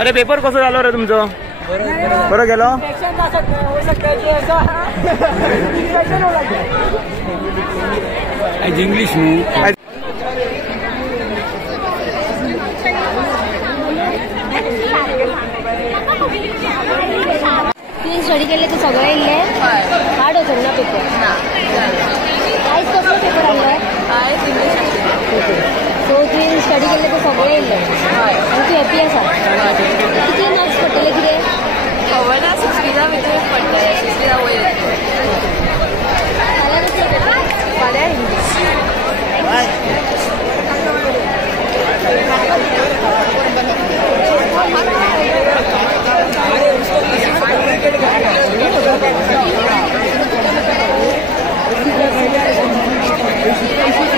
अरे पेपर कसो जालो रे तुमचो? बरो गेलो? इंग्लिश न्हू. तुवें स्टडी केले ते सगळे इल्ले हार्ड वचूंक ना पेपर आयज कसलो पेपर आहले आयज इंग्लिश सो तुवें स्टडी केले ते सगळे इल्ले आनी तूं हॅपी आसा कितले मार्क्स पडटले कितें खबर ना 60 भितर पडटले 60 वयर फाल्यां इंग्लिश Thank you.